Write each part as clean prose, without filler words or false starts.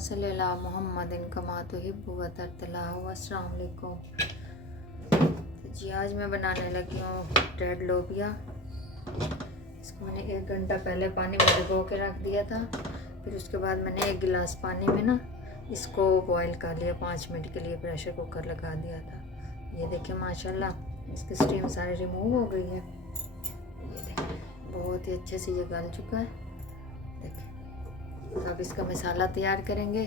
सल्लि अला मुहम्मदिन कमा तुहिब्बु व तर्तलाहु। अस्सलाम वालेकुम। जी आज मैं बनाने लगी हूँ रेड लोबिया। इसको मैंने 1 घंटा पहले पानी में भिगो के रख दिया था। फिर उसके बाद मैंने 1 गिलास पानी में ना इसको बॉईल कर लिया, 5 मिनट के लिए प्रेशर कुकर लगा दिया था। ये देखिए माशाल्लाह इसकी स्टीम सारी रिमूव हो गई है। ये देखिए बहुत ही अच्छे से ये गल चुका है। देखिए अब इसका मसाला तैयार करेंगे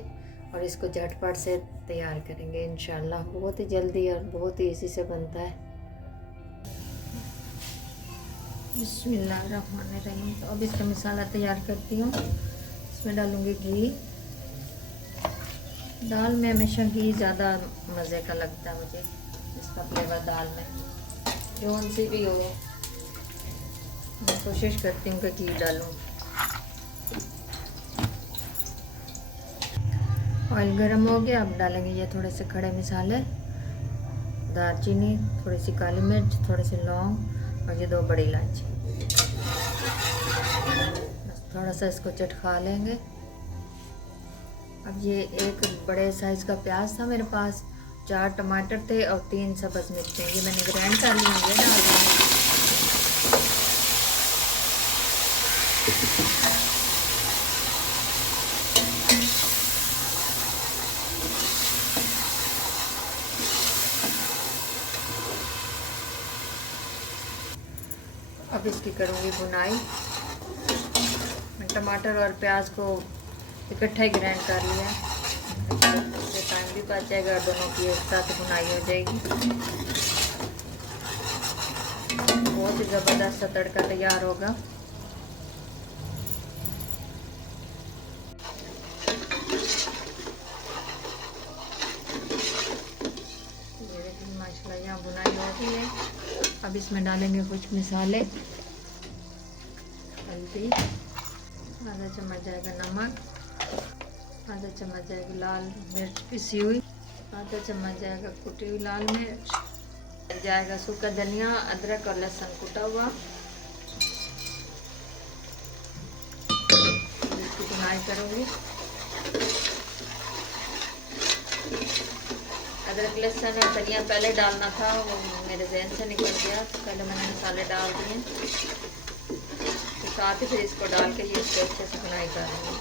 और इसको झटपट से तैयार करेंगे इंशाल्लाह। बहुत ही जल्दी और बहुत ही इजी से बनता है। बिस्मिल्लाहिर्रहमानिर्रहीम। तो अब इसका मसाला तैयार करती हूँ। इसमें डालूँगी घी। दाल में हमेशा घी ज़्यादा मज़े का लगता है मुझे, इसका फ्लेवर दाल में कौन सी भी हो। मैं कोशिश करती हूँ कि घी डालूँ। ऑयल गरम हो गया। अब डालेंगे ये थोड़े से खड़े मसाले, दालचीनी, थोड़ी सी काली मिर्च, थोड़े से लौंग और ये 2 बड़ी इलायची। थोड़ा सा इसको चटका लेंगे। अब ये 1 बड़े साइज़ का प्याज था मेरे पास, 4 टमाटर थे और 3 सब्ज़ मिर्चें, ये मैंने ग्राइंड कर ली। ये डाल देंगे। अब इसकी करूँगी भुनाई। टमाटर और प्याज को इकट्ठा ही ग्राइंड कर लिया है, इससे टाइम भी बच जाएगा और दोनों की एक साथ भुनाई हो जाएगी। बहुत ही ज़बरदस्त सा तड़का तैयार होगा। ये देखिए माशाल्लाह यहाँ भुनाई हो गई है। अब इसमें डालेंगे कुछ मसाले, हल्दी, आधा चम्मच जाएगा नमक, आधा चम्मच जाएगी लाल मिर्च पिसी हुई, आधा चम्मच जाएगा कुटी हुई लाल मिर्च, जाएगा सूखा धनिया, अदरक और लहसुन कुटा हुआ। इसकी भुनाई करूँगी। अदरक लहसुन और धनिया पहले डालना था, वो मेरे जहन से निकल गया, तो पहले मैंने मसाले डाल दिए। तो साथ ही फिर इसको डाल के ये इसको अच्छे से भुनाई करूँगी।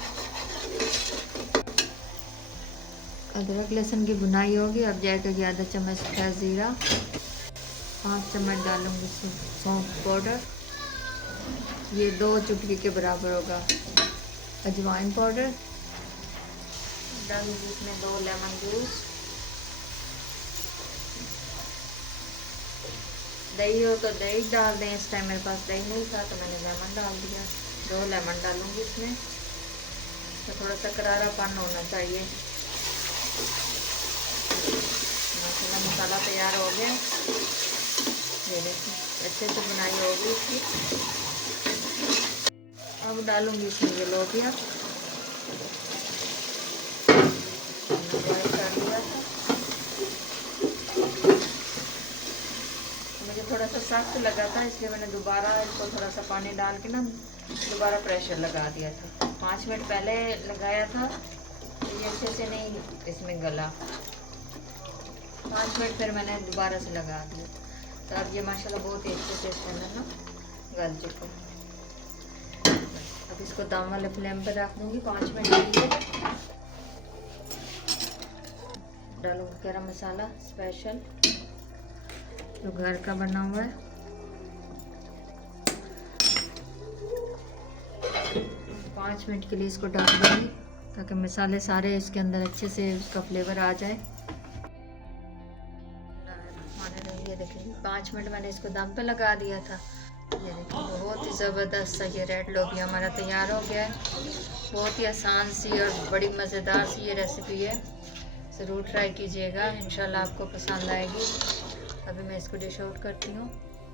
अदरक लहसुन की भुनाई होगी। अब जाएगा ये आधा चम्मच सूखा ज़ीरा, 5 चम्मच डालूँगी सौंफ पाउडर, ये 2 चुटकी के बराबर होगा अजवाइन पाउडर, डालूँगी इसमें 2 लेमन जूस। दही हो तो दही डाल दें, इस टाइम मेरे पास दही नहीं था तो मैंने लेमन डाल दिया। 2 लेमन डालूँगी इसमें, तो थोड़ा सा करारापन होना चाहिए। मसाला तैयार हो गया। ये देखिए अच्छे से बुनाई होगी इसकी। अब डालूँगी इसमें ये लोबिया, बॉईल कर लिया था। मुझे थोड़ा सा सख्त लगा था, इसलिए मैंने दोबारा इसको थोड़ा सा पानी डाल के ना दोबारा प्रेशर लगा दिया था। 5 मिनट पहले लगाया था, ये अच्छे से नहीं इसमें गला। 5 मिनट फिर मैंने दोबारा से लगा दिया। तो अब ये माशाल्लाह बहुत ही अच्छे से इसके अंदर ना गल चुका। अब इसको दम वाले फ्लेम पर रख दूँगी 5 मिनट के लिए। डालूँगी गरम मसाला स्पेशल जो घर का बना हुआ है। 5 मिनट के लिए इसको ढक दूँगी ताकि मसाले सारे इसके अंदर अच्छे से उसका फ्लेवर आ जाए। ये देखिए 5 मिनट मैंने इसको दम पे लगा दिया था। ये देखिए बहुत ही ज़बरदस्त सा ये रेड लोबिया हमारा तैयार हो गया है। बहुत ही आसान सी और बड़ी मज़ेदार सी ये रेसिपी है, ज़रूर ट्राई कीजिएगा, इंशाल्लाह आपको पसंद आएगी। अभी मैं इसको डिश आउट करती हूँ।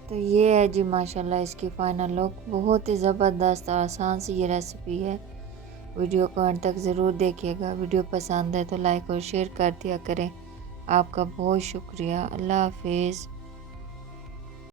तो ये है जी माशाल्लाह इसकी फ़ाइनल लुक। बहुत ही ज़बरदस्त और आसान सी ये रेसिपी है। वीडियो को अंत तक ज़रूर देखिएगा। वीडियो पसंद है तो लाइक और शेयर कर दिया करें। आपका बहुत शुक्रिया। अल्लाह हाफिज़।